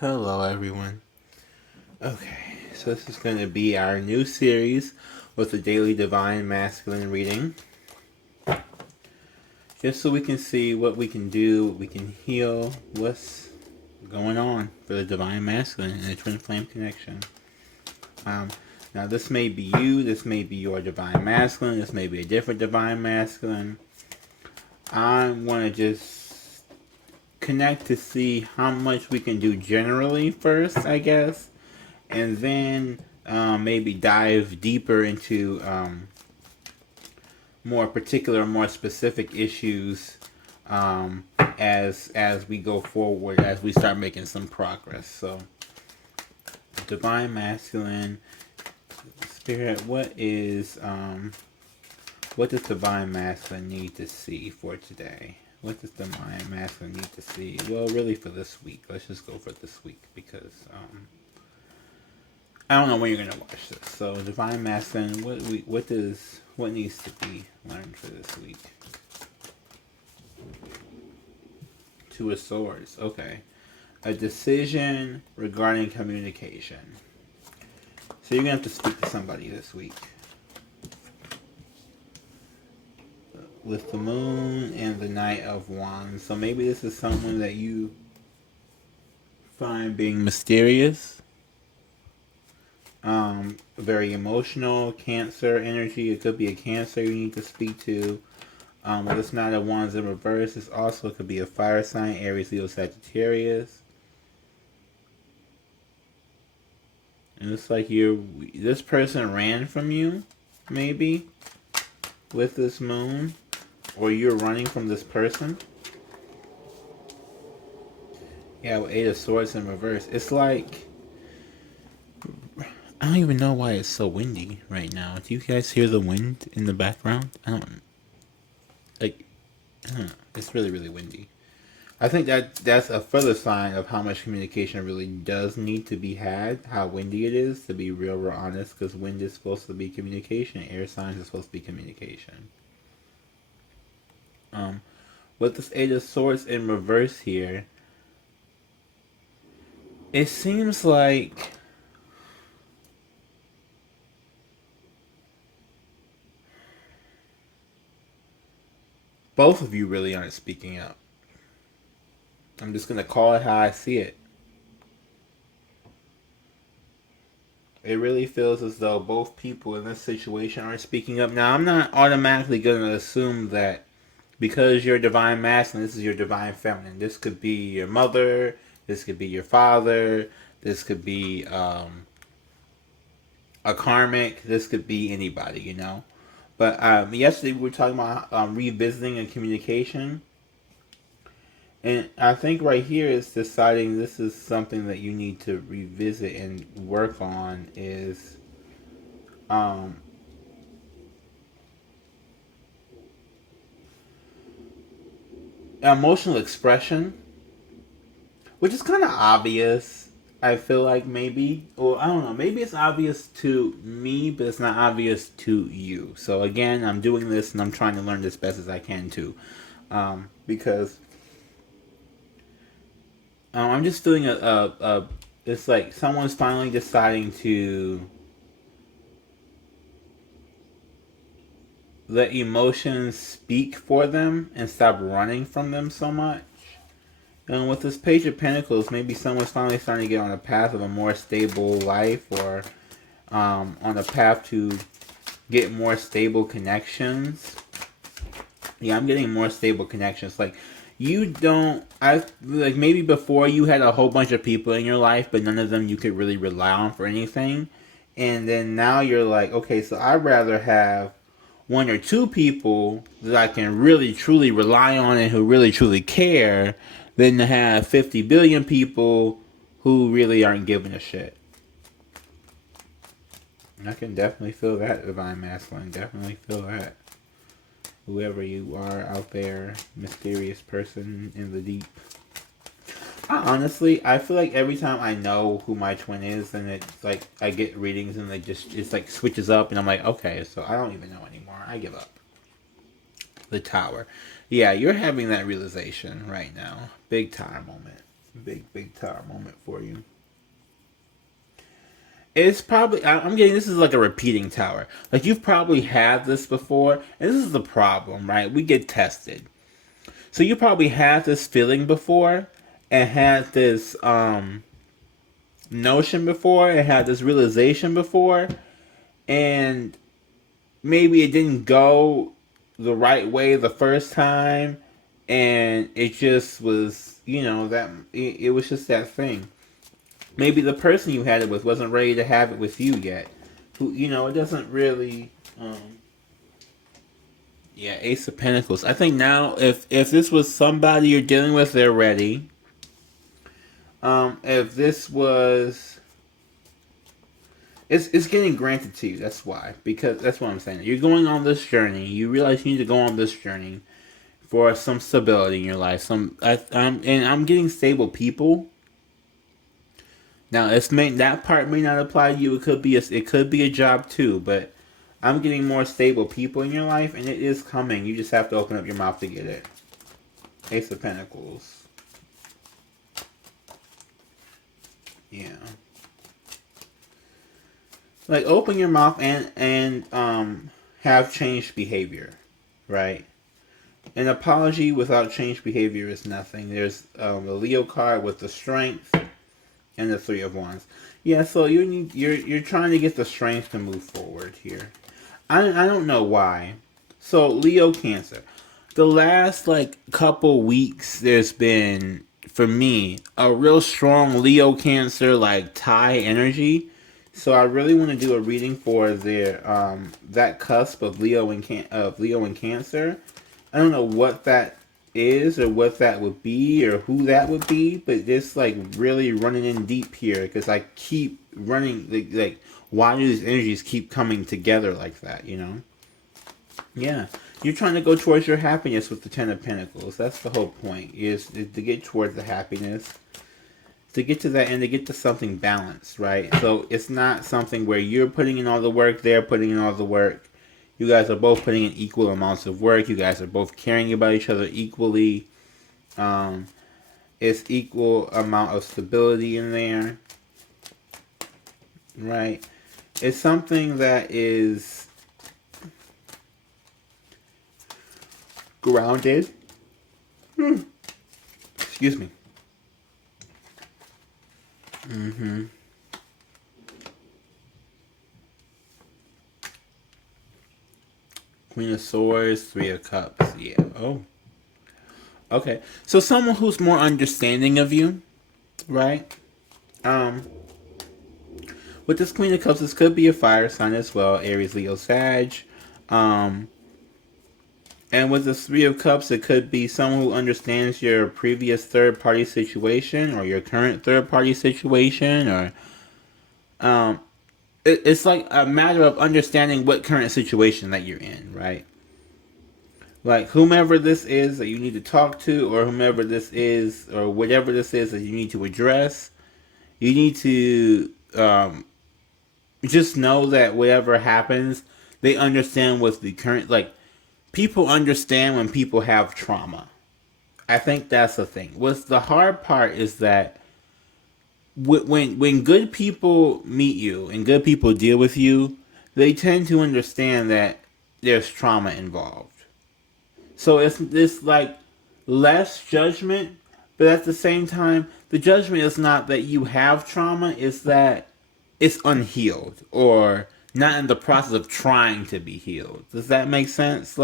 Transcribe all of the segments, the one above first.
Hello, everyone. Okay, so this is going to be our new series with the daily divine masculine reading. Just so we can see what we can do, what we can heal, what's going on for the divine masculine and the twin flame connection. Um, Now, this may be you, this may be your divine masculine, this may be a different divine masculine. I want to just connect to see how much we can do generally first, I guess. And then maybe dive deeper into more particular, more specific issues as we go forward, as we start making some progress. So, divine masculine spirit, what does divine masculine need to see for today? What does divine masculine need to see? Well, really for this week. Let's just go for this week because I don't know when you're gonna watch this. So, divine masculine, what needs to be learned for this week? Two of Swords. Okay, a decision regarding communication. So you're gonna have to speak to somebody this week. With the Moon and the Knight of Wands. So maybe this is someone that you find being mysterious. Very emotional, Cancer energy. It could be a Cancer you need to speak to. With this Knight of Wands in reverse, this also could be a fire sign, Aries, Leo, Sagittarius. And it's like this person ran from you, maybe, with this moon. Or you're running from this person. Yeah, with Eight of Swords in reverse. It's like, I don't even know why it's so windy right now. Do you guys hear the wind in the background? I don't, like, it's really, really windy. I think that's a further sign of how much communication really does need to be had, how windy it is, to be real honest, because wind is supposed to be communication, air signs are supposed to be communication. With this Eight of Swords in reverse here, it seems like both of you really aren't speaking up. I'm just going to call it how I see it. It really feels as though both people in this situation aren't speaking up. Now, I'm not automatically going to assume that because you're divine masculine, this is your divine feminine. This could be your mother, this could be your father, this could be a karmic, this could be anybody, you know. But yesterday we were talking about revisiting and communication. And I think right here is deciding this is something that you need to revisit and work on is emotional expression, which is kind of obvious. I feel like maybe, or I don't know, maybe it's obvious to me, but it's not obvious to you. So again, I'm doing this and I'm trying to learn this best as I can too, because I'm just doing it's like someone's finally deciding to let emotions speak for them and stop running from them so much. And with this Page of Pentacles, maybe someone's finally starting to get on a path of a more stable life, or on a path to get more stable connections. Yeah, I'm getting more stable connections. Like, maybe before you had a whole bunch of people in your life, but none of them you could really rely on for anything. And then now you're like, okay, so I'd rather have one or two people that I can really truly rely on and who really truly care than to have 50 billion people who really aren't giving a shit. I can definitely feel that, divine masculine. Definitely feel that. Whoever you are out there, mysterious person in the deep. I feel like every time I know who my twin is, and it's like I get readings and it's like switches up, and I'm like, okay, so I don't even know anymore. I give up. The Tower. Yeah, you're having that realization right now. Big time moment. Big Tower moment for you. It's probably, I'm getting, this is like a repeating tower. Like, you've probably had this before, and this is the problem, right? We get tested. So you probably had this feeling before, and had this notion before, and had this realization before, and maybe it didn't go the right way the first time, and it just was, that it was just that thing. Maybe the person you had it with wasn't ready to have it with you yet. Who, it doesn't really. Yeah, Ace of Pentacles. I think now, if this was somebody you're dealing with, they're ready. If this was, it's getting granted to you. That's why, because that's what I'm saying. You're going on this journey. You realize you need to go on this journey for some stability in your life. And I'm getting stable people. Now, that part may not apply to you. It could be a job too, but I'm getting more stable people in your life, and it is coming. You just have to open up your mouth to get it. Ace of Pentacles. Yeah. Like, open your mouth and have changed behavior, right? An apology without changed behavior is nothing. There's the Leo card with the strength. And the Three of Wands. Yeah, so you're trying to get the strength to move forward here. I don't know why. So Leo, Cancer. The last couple weeks, there's been, for me, a real strong Leo, Cancer tie energy. So I really want to do a reading for their that cusp of Leo and Cancer. I don't know what that is or what that would be or who that would be, but it's really running in deep here because I keep running why do these energies keep coming together like that, Yeah, you're trying to go towards your happiness with the Ten of Pentacles. That's the whole point, is to get towards the happiness, to get to that, and to get to something balanced, right? So it's not something where you're putting in all the work, they're putting in all the work. You guys are both putting in equal amounts of work. You guys are both caring about each other equally. It's equal amount of stability in there. Right? It's something that is grounded. Excuse me. Queen of Swords, Three of Cups. Yeah. Oh. Okay. So someone who's more understanding of you, right? With this Queen of Cups, this could be a fire sign as well. Aries, Leo, Sag. And with the Three of Cups, it could be someone who understands your previous third-party situation or your current third-party situation, or it's like a matter of understanding what current situation that you're in, right? Like, whomever this is that you need to talk to, or whomever this is, or whatever this is that you need to address, you need to just know that whatever happens, they understand what's the current, people understand when people have trauma. I think that's the thing. What's the hard part is that when good people meet you and good people deal with you, they tend to understand that there's trauma involved. So it's this less judgment, but at the same time, the judgment is not that you have trauma, it's that it's unhealed or not in the process of trying to be healed. Does that make sense?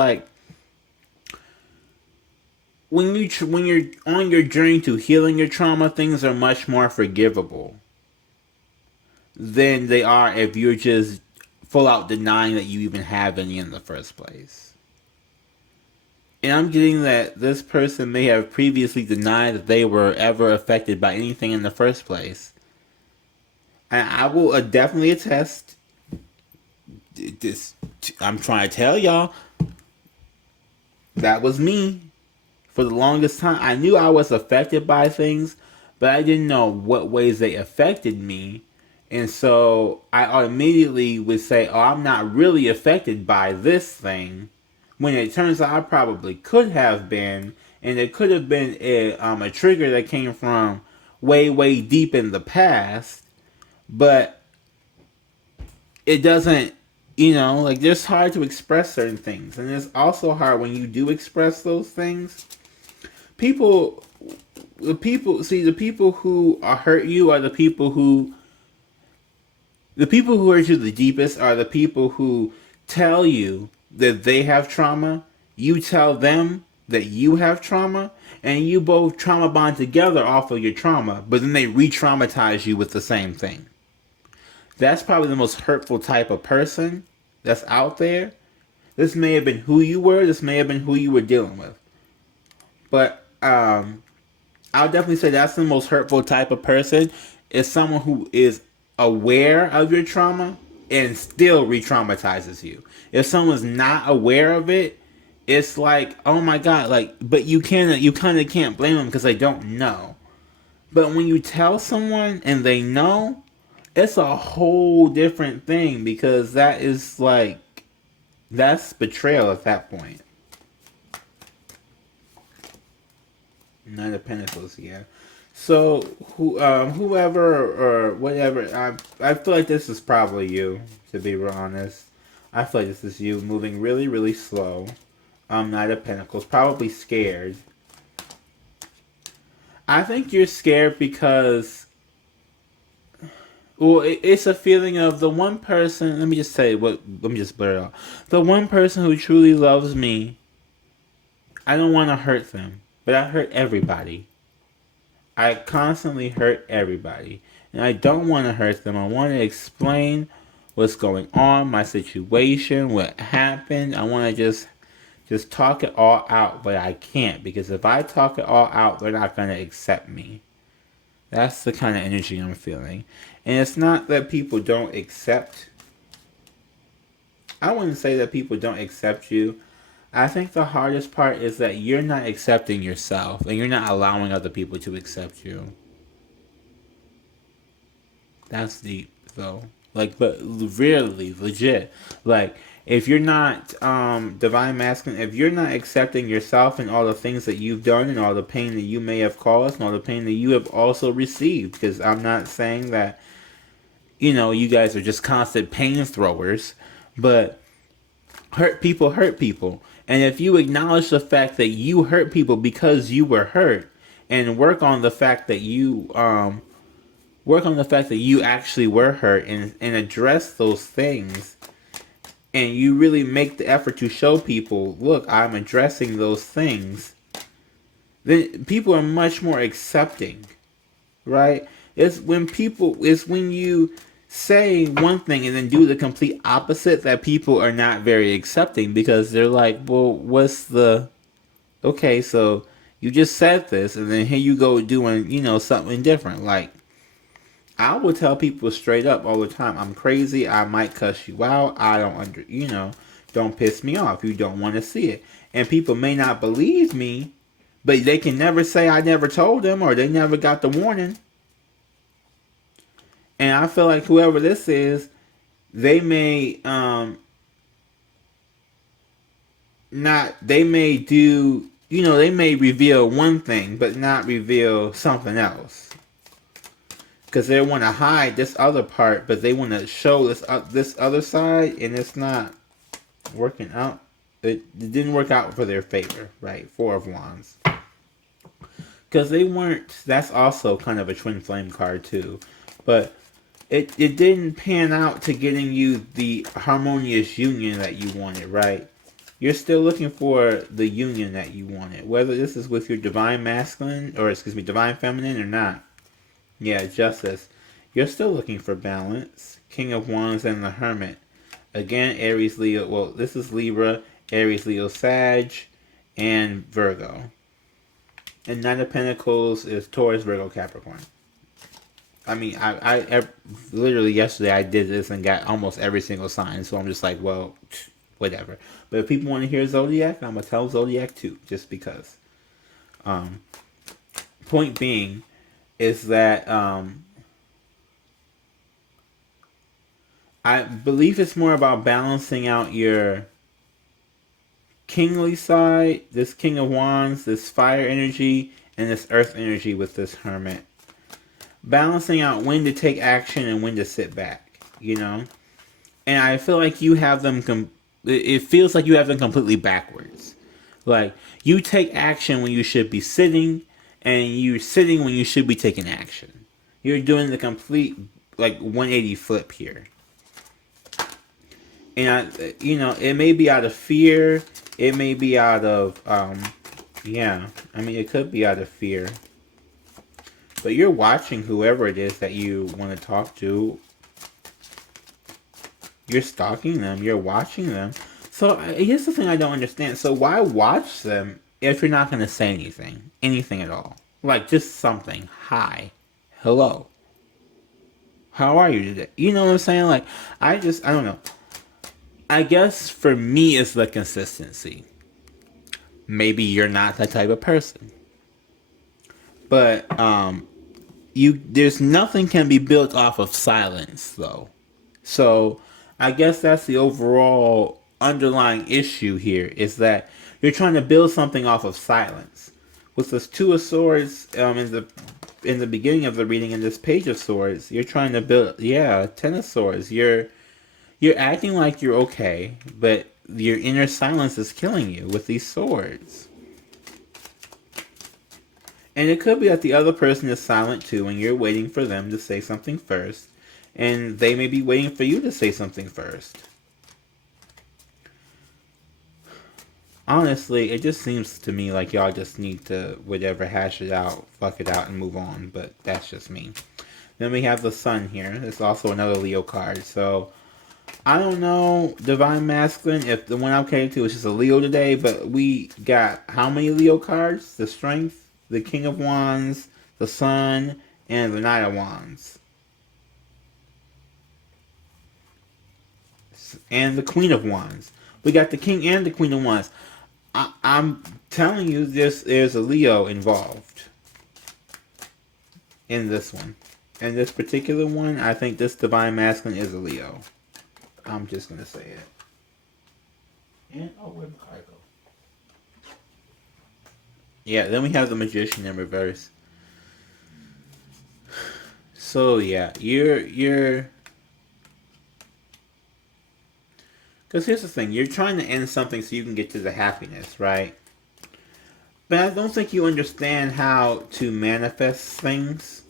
When you're on your journey to healing your trauma, things are much more forgivable than they are if you're just full out denying that you even have any in the first place. And I'm getting that this person may have previously denied that they were ever affected by anything in the first place. And I will definitely attest this. I'm trying to tell y'all, that was me. For the longest time, I knew I was affected by things, but I didn't know what ways they affected me. And so I immediately would say, oh, I'm not really affected by this thing, when it turns out I probably could have been, and it could have been a trigger that came from way, way deep in the past, but it doesn't, like, it's hard to express certain things. And it's also hard when you do express those things. The people who hurt you are the people who hurt you the deepest are the people who tell you that they have trauma. You tell them that you have trauma, and you both trauma bond together off of your trauma, but then they re-traumatize you with the same thing. That's probably the most hurtful type of person that's out there. This may have been who you were. This may have been who you were dealing with. But I'll definitely say that's the most hurtful type of person, is someone who is aware of your trauma and still re-traumatizes you. If someone's not aware of it, it's like, oh my God, like, but you kind of can't blame them because they don't know. But when you tell someone and they know, it's a whole different thing, because that's betrayal at that point. Nine of Pentacles, yeah. So whoever or whatever, I feel like this is probably you, to be real honest. I feel like this is you moving really, really slow. Knight of Pentacles, probably scared. I think you're scared because, well, it's a feeling of the one person. Let me just blur it out. The one person who truly loves me, I don't want to hurt them, but I hurt everybody. I constantly hurt everybody, and I don't want to hurt them. I want to explain what's going on, my situation, what happened. I want to just talk it all out, but I can't, because if I talk it all out, they're not going to accept me. That's the kind of energy I'm feeling. And it's not that people don't accept. I wouldn't say that people don't accept you. I think the hardest part is that you're not accepting yourself, and you're not allowing other people to accept you. That's deep, though. Like, but really, legit. Like, if you're not divine masculine, if you're not accepting yourself and all the things that you've done and all the pain that you may have caused and all the pain that you have also received, because I'm not saying that, you guys are just constant pain throwers, but hurt people. And if you acknowledge the fact that you hurt people because you were hurt, and work on the fact that you actually were hurt, and address those things, and you really make the effort to show people, look, I'm addressing those things, then people are much more accepting, right? It's when you say one thing and then do the complete opposite that people are not very accepting, because they're like, well, okay, so you just said this, and then here you go doing, something different. Like, I will tell people straight up all the time, I'm crazy, I might cuss you out, I don't don't piss me off, you don't want to see it. And people may not believe me, but they can never say I never told them, or they never got the warning. And I feel like whoever this is, they may they may reveal one thing, but not reveal something else. Because they want to hide this other part, but they want to show this other side, and it's not working out. It didn't work out for their favor, right? Four of Wands. Because they weren't. That's also kind of a twin flame card too, but it didn't pan out to getting you the harmonious union that you wanted, right? You're still looking for the union that you wanted, whether this is with your divine masculine, or divine feminine or not. Yeah, Justice. You're still looking for balance. King of Wands and the Hermit. Again, Aries, Leo. Well, this is Libra, Aries, Leo, Sag, and Virgo. And Knight of Pentacles is Taurus, Virgo, Capricorn. I mean, I literally yesterday I did this and got almost every single sign. So I'm just like, well, whatever. But if people want to hear Zodiac, I'm going to tell Zodiac too, just because. Point being is that I believe it's more about balancing out your kingly side, this King of Wands, this fire energy, and this earth energy with this Hermit. balancing out when to take action and when to sit back, you know? And I feel like you have them, it feels like you have them completely backwards. Like, you take action when you should be sitting, and you're sitting when you should be taking action. You're doing the complete, like, 180 flip here. And, it may be out of fear. It may be out of, yeah. I mean, it could be out of fear. But you're watching whoever it is that you want to talk to. You're stalking them. You're watching them. So here's the thing I don't understand. So why watch them if you're not going to say anything? Anything at all. Like, just something. Hi. Hello. How are you today? You know what I'm saying? Like, I don't know. I guess for me it's the consistency. Maybe you're not that type of person. But, there's nothing can be built off of silence, though. So, I guess that's the overall underlying issue here, is that you're trying to build something off of silence. With this Two of Swords in the beginning of the reading, in this Page of Swords, you're trying to build, Ten of Swords. You're acting like you're okay, but your inner silence is killing you with these swords. And it could be that the other person is silent too, and you're waiting for them to say something first. And they may be waiting for you to say something first. Honestly, it just seems to me like y'all just need to, whatever, hash it out, fuck it out, and move on. But that's just me. Then we have the Sun here. It's also another Leo card. So, I don't know, Divine Masculine, if the one I'm came to is just a Leo today. But we got how many Leo cards? The Strength, the King of Wands, the Sun, and the Knight of Wands. And the Queen of Wands. We got the King and the Queen of Wands. I'm telling you, there's a Leo involved in this one. In this particular one, I think this Divine Masculine is a Leo. I'm just going to say it. And, where'd the card go? Yeah, then we have the Magician in reverse. So, yeah, you're... Because here's the thing, you're trying to end something so you can get to the happiness, right? But I don't think you understand how to manifest things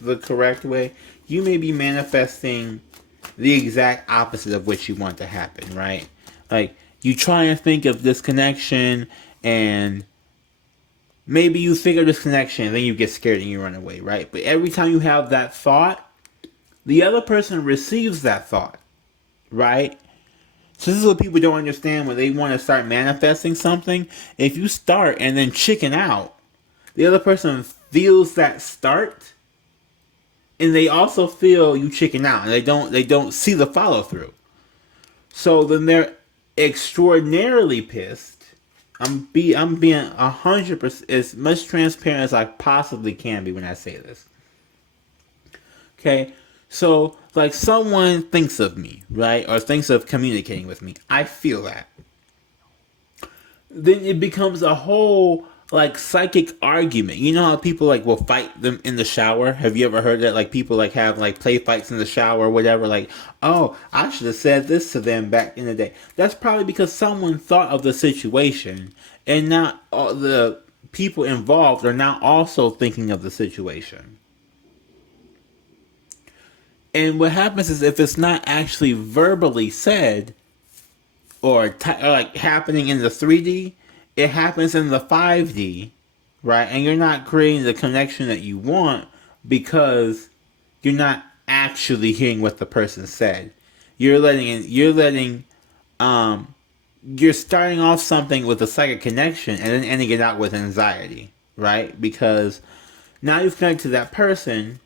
the correct way. You may be manifesting the exact opposite of what you want to happen, right? Like, you try and think of this connection, and maybe you think of this connection, and then you get scared and you run away, right? But every time you have that thought, the other person receives that thought, right? So this is what people don't understand when they want to start manifesting something. If you start and then chicken out, the other person feels that start, and they also feel you chicken out, and they don't see the follow through. So then they're extraordinarily pissed. I'm being 100% as much transparent as I possibly can be when I say this. Okay. So, like, someone thinks of me, right? Or thinks of communicating with me. I feel that. Then it becomes a whole, like, psychic argument. You know how people, like, will fight them in the shower? Have you ever heard that? Like, people, like, have, like, play fights in the shower or whatever. Like, oh, I should have said this to them back in the day. That's probably because someone thought of the situation, and not all the people involved are now also thinking of the situation. And what happens is, if it's not actually verbally said, or like happening in the 3D, it happens in the 5D, right? And you're not creating the connection that you want because you're not actually hearing what the person said. You're starting off something with a psychic connection and then ending it out with anxiety, right? Because now you've connected to that person.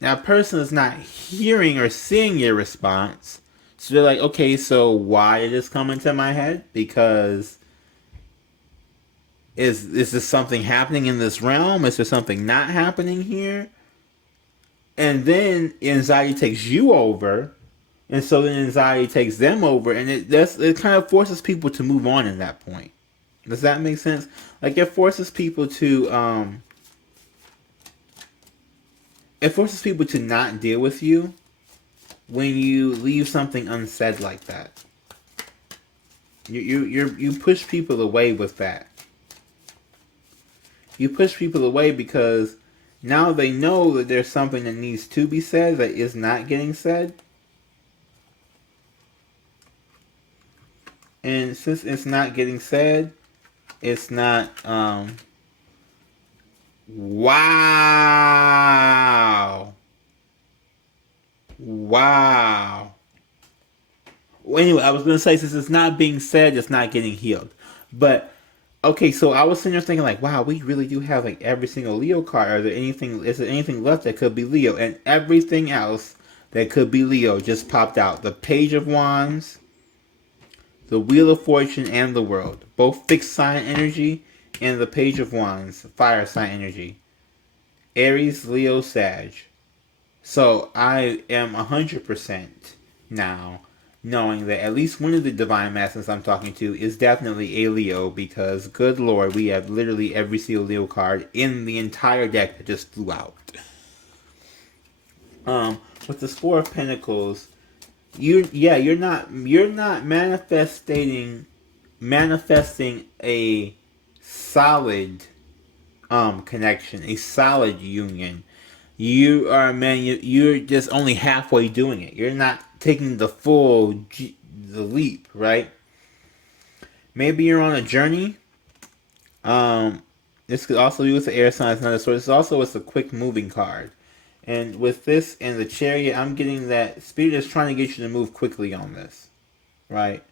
That person is not hearing or seeing your response. So they're like, okay, so why did this come into my head? Because is this something happening in this realm? Is there something not happening here? And then anxiety takes you over. And so then anxiety takes them over. And it kind of forces people to move on in that point. Does that make sense? Like, it forces people to... it forces people to not deal with you when you leave something unsaid like that. You push people away with that. You push people away because now they know that there's something that needs to be said that is not getting said. And since it's not getting said, it's not, wow. Wow. Well, anyway, I was going to say, since it's not being said, it's not getting healed. But, okay, so I was sitting there thinking, like, wow, we really do have, like, every single Leo card. Is there anything left that could be Leo? And everything else that could be Leo just popped out. The Page of Wands, the Wheel of Fortune, and the World. Both fixed sign energy, and the Page of Wands, fire sign energy. Aries, Leo, Sag. So I am 100% now knowing that at least one of the divine masculines I'm talking to is definitely a Leo, because good lord, we have literally every single Leo card in the entire deck that just flew out. With this Four of Pentacles, you're not manifesting a solid connection, a solid union. You're just only halfway doing it. You're not taking the the leap, right? Maybe you're on a journey. This could also be with the air signs, another source. This also is a quick moving card. And with this and the Chariot, I'm getting that Spirit is trying to get you to move quickly on this, right?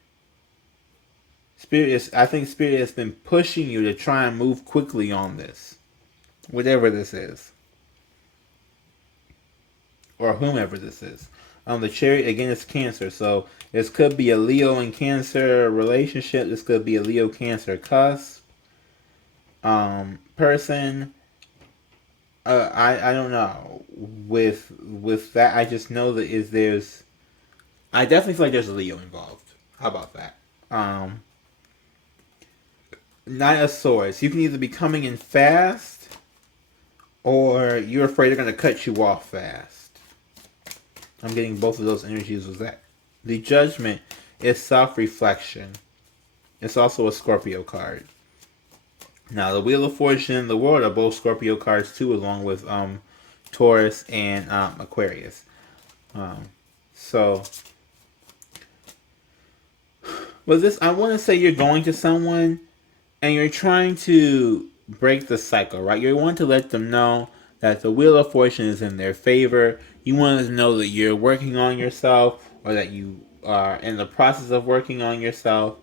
I think Spirit has been pushing you to try and move quickly on this, whatever this is, or whomever this is. The Chariot, again, is Cancer, so this could be a Leo and Cancer relationship. This could be a Leo Cancer cusp person. I don't know. With that, I just know that I definitely feel like there's a Leo involved. How about that? Knight of Swords. You can either be coming in fast, or you're afraid they're going to cut you off fast. I'm getting both of those energies with that. The Judgment is self-reflection. It's also a Scorpio card. Now, the Wheel of Fortune and the World are both Scorpio cards too, along with Taurus and Aquarius. With this, I want to say you're going to someone and you're trying to break the cycle, right? You want to let them know that the Wheel of Fortune is in their favor. You want them to know that you're working on yourself, or that you are in the process of working on yourself,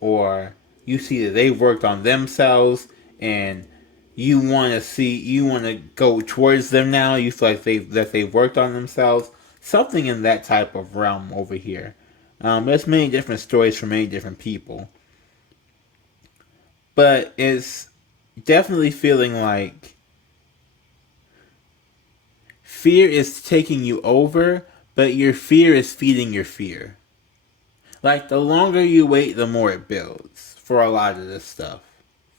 or you see that they've worked on themselves and you want to go towards them now. You feel like they've worked on themselves. Something in that type of realm over here. There's many different stories from many different people. But it's definitely feeling like fear is taking you over, but your fear is feeding your fear. Like, the longer you wait, the more it builds for a lot of this stuff.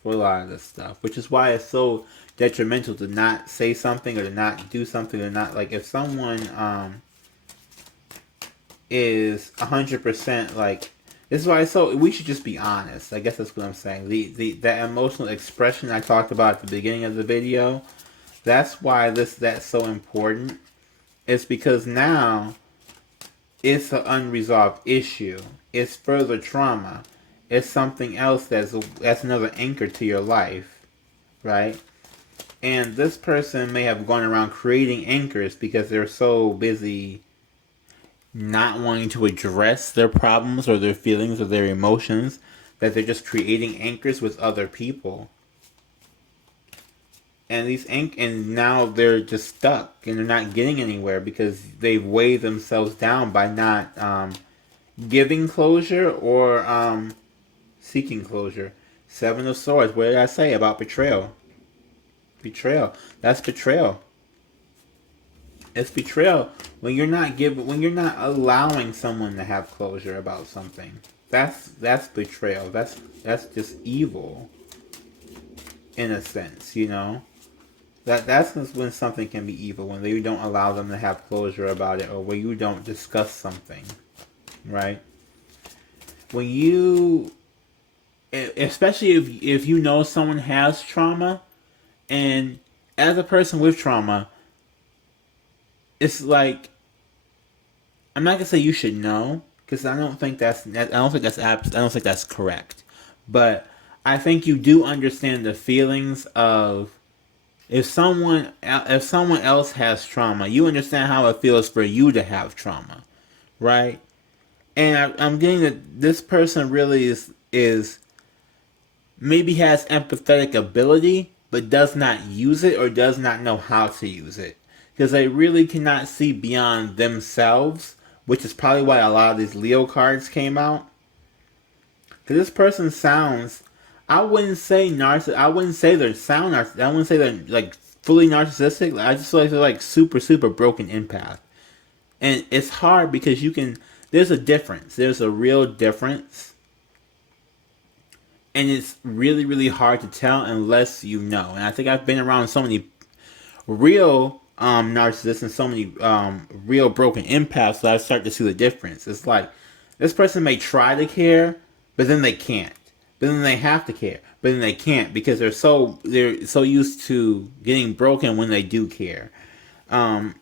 Which is why it's so detrimental to not say something, or to not do something, or not, like, if someone is 100% like, this is why we should just be honest. I guess that's what I'm saying. That emotional expression I talked about at the beginning of the video, that's why that's so important. It's because now it's an unresolved issue. It's further trauma. It's something else that's another anchor to your life, right? And this person may have gone around creating anchors because they're so busy not wanting to address their problems or their feelings or their emotions, that they're just creating anchors with other people. And and now they're just stuck and they're not getting anywhere because they've weighed themselves down by not giving closure or seeking closure. Seven of Swords. What did I say about betrayal? Betrayal. That's betrayal. It's betrayal when you're not allowing someone to have closure about something. That's betrayal. That's just evil, in a sense, you know. That's when something can be evil, when you don't allow them to have closure about it, or where you don't discuss something, right? When you, especially if you know someone has trauma, and as a person with trauma, it's like, I'm not gonna say you should know, because I don't think that's correct, but I think you do understand the feelings of, if someone else has trauma, you understand how it feels for you to have trauma, right? And I'm getting that this person really is maybe has empathetic ability, but does not use it, or does not know how to use it, because they really cannot see beyond themselves, which is probably why a lot of these Leo cards came out. Because this person sounds, I wouldn't say I wouldn't say they're sound narcissistic. I wouldn't say they're like fully narcissistic. I just feel like they're like super, super broken empath. And it's hard because there's a difference. There's a real difference. And it's really, really hard to tell unless you know. And I think I've been around so many real narcissists and so many real broken empaths that I start to see the difference. It's like, this person may try to care, but then they can't. But then they have to care, but then they can't, because they're so used to getting broken when they do care. And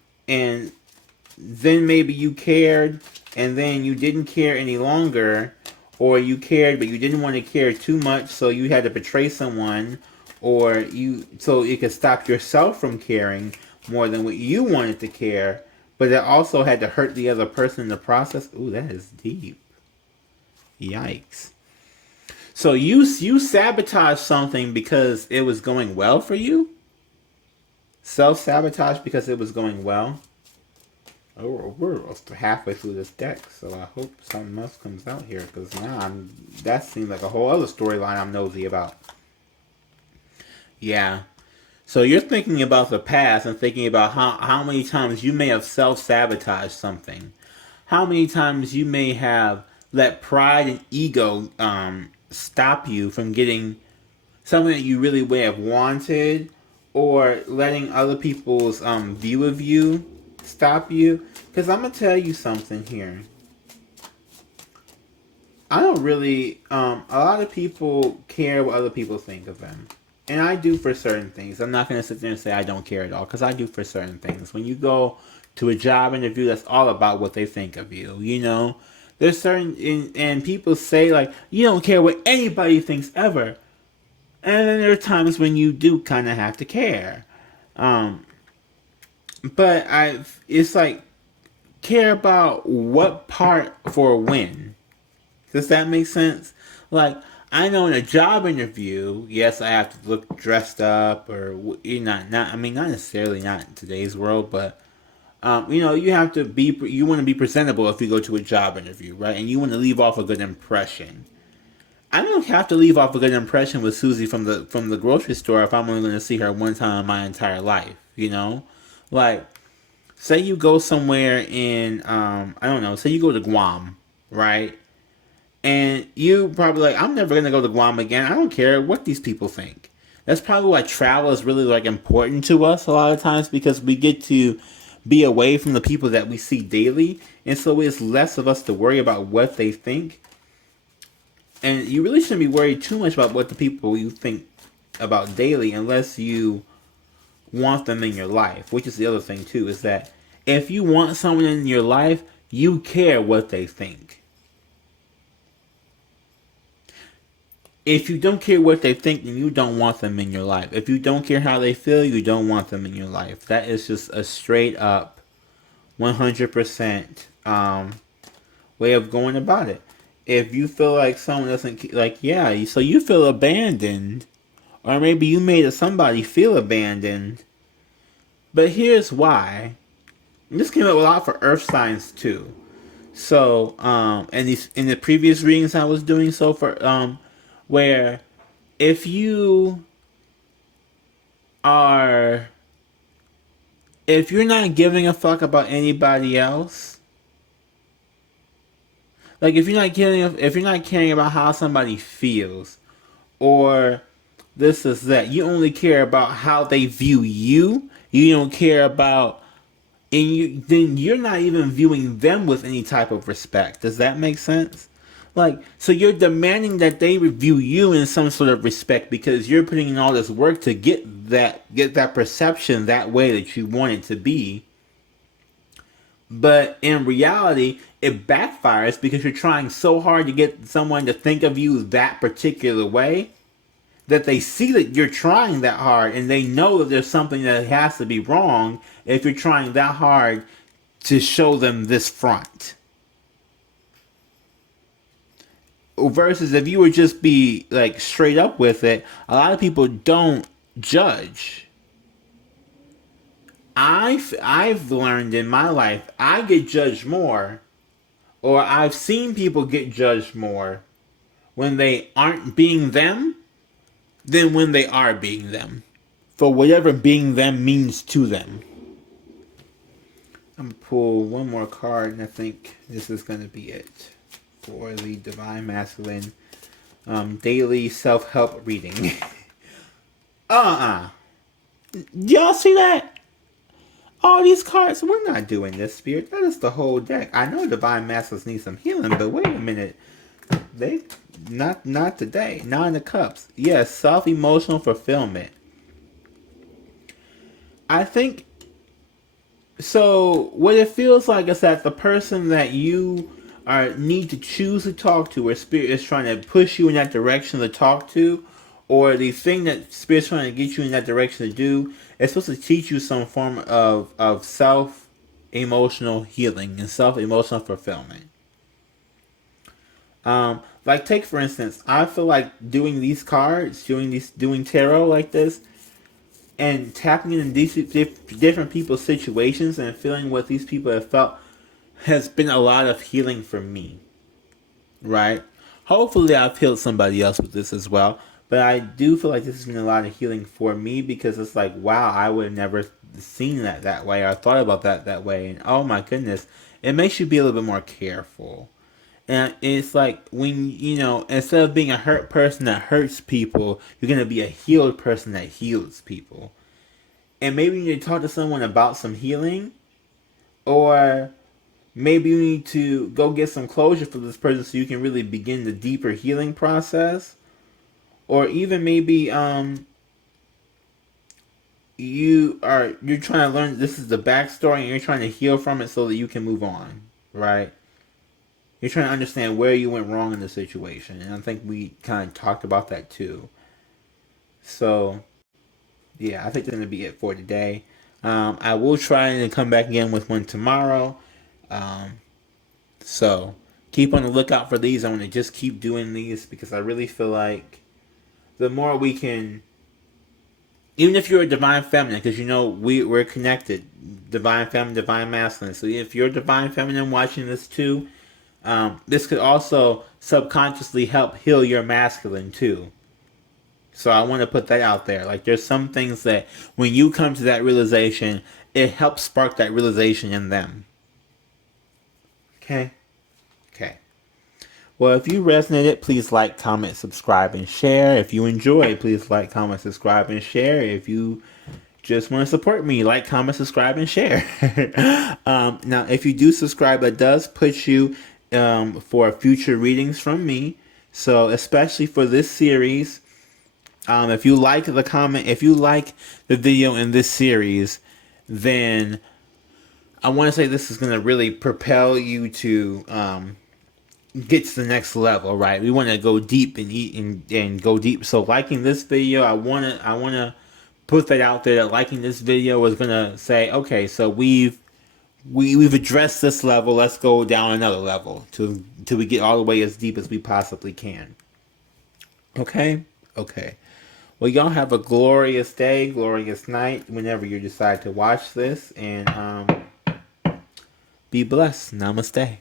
then maybe you cared, and then you didn't care any longer, or you cared but you didn't want to care too much, so you had to betray someone, or so it could stop yourself from caring more than what you wanted to care, but it also had to hurt the other person in the process. Ooh, that is deep. Yikes. So you sabotaged something because it was going well for you? Self-sabotage because it was going well? Oh, we're halfway through this deck, so I hope something else comes out here, because now that seems like a whole other storyline I'm nosy about. Yeah. So you're thinking about the past and thinking about how many times you may have self-sabotaged something. How many times you may have let pride and ego stop you from getting something that you really would have wanted, or letting other people's view of you stop you. Because I'm going to tell you something here. I don't really, a lot of people care what other people think of them. And I do for certain things. I'm not going to sit there and say I don't care at all, because I do for certain things. When you go to a job interview, that's all about what they think of you, you know? There's certain, and people say, like, you don't care what anybody thinks ever. And then there are times when you do kind of have to care. But it's like, care about what part for when. Does that make sense? Like, I know in a job interview, yes, I have to look dressed up, or not necessarily, not in today's world, but you have to you want to be presentable if you go to a job interview, right? And you want to leave off a good impression. I don't have to leave off a good impression with Susie from the grocery store if I'm only going to see her one time in my entire life, you know? Like, say you go somewhere in, I don't know, say you go to Guam, right? And you probably like, I'm never going to go to Guam again. I don't care what these people think. That's probably why travel is really, like, important to us a lot of times, because we get to be away from the people that we see daily. And so it's less of us to worry about what they think. And you really shouldn't be worried too much about what the people you think about daily, unless you want them in your life. Which is the other thing too, is that if you want someone in your life, you care what they think. If you don't care what they think, then you don't want them in your life. If you don't care how they feel, you don't want them in your life. That is just a straight up 100% way of going about it. If you feel like someone doesn't, like, yeah, so you feel abandoned, or maybe you made somebody feel abandoned. But here's why. And this came up a lot for earth signs too. So, and in the previous readings I was doing, so for, where if you're not giving a fuck about anybody else, like if you're not caring about how somebody feels, or this is that. You only care about how they view you. You don't care about, and then you're not even viewing them with any type of respect. Does that make sense? Like, so you're demanding that they review you in some sort of respect because you're putting in all this work to get that perception that way that you want it to be. But in reality, it backfires because you're trying so hard to get someone to think of you that particular way that they see that you're trying that hard and they know that there's something that has to be wrong if you're trying that hard to show them this front. Versus if you would just be like straight up with it, a lot of people don't judge. I've learned in my life, I get judged more, or I've seen people get judged more when they aren't being them than when they are being them, for whatever being them means to them. I'm gonna pull one more card, and I think this is gonna be it for the Divine Masculine daily self-help reading. Y'all see that? All these cards, we're not doing this, Spirit. That is the whole deck. I know Divine Masculines need some healing, but wait a minute. They not today. Nine of Cups. Yes, self-emotional fulfillment. I think so. What it feels like is that the person that you need to choose to talk to, or Spirit is trying to push you in that direction to talk to, or the thing that Spirit's trying to get you in that direction to do, it's supposed to teach you some form of self-emotional healing and self-emotional fulfillment. Like take for instance, I feel like doing these cards, doing tarot like this, and tapping in these different people's situations and feeling what these people have felt has been a lot of healing for me. Right? Hopefully I've healed somebody else with this as well. But I do feel like this has been a lot of healing for me because it's like, wow, I would have never seen that way or thought about that way. And oh my goodness, it makes you be a little bit more careful. And it's like when, instead of being a hurt person that hurts people, you're going to be a healed person that heals people. And maybe you need to talk to someone about some healing, or maybe you need to go get some closure for this person so you can really begin the deeper healing process. Or even maybe you're trying to learn this is the backstory and you're trying to heal from it so that you can move on, right? You're trying to understand where you went wrong in the situation. And I think we kind of talked about that too. So, yeah, I think that's going to be it for today. I will try to come back again with one tomorrow. So, keep on the lookout for these. I want to just keep doing these because I really feel like the more we can, even if you're a divine feminine, because we're connected, divine feminine, divine masculine. So if you're a divine feminine watching this too, this could also subconsciously help heal your masculine too. So I want to put that out there. Like there's some things that when you come to that realization, it helps spark that realization in them. Okay. Well, if you resonated, please like, comment, subscribe, and share. If you enjoy, please like, comment, subscribe, and share. If you just want to support me, like, comment, subscribe, and share. Now, if you do subscribe, that does put you for future readings from me. So, especially for this series, if you like the video in this series, then I want to say this is going to really propel you to get to the next level, right? We want to go deep and go deep. So liking this video, I want to put that out there that liking this video is going to say, okay, so we've addressed this level. Let's go down another level till we get all the way as deep as we possibly can. Okay. Well, y'all have a glorious day, glorious night whenever you decide to watch this, and be blessed. Namaste.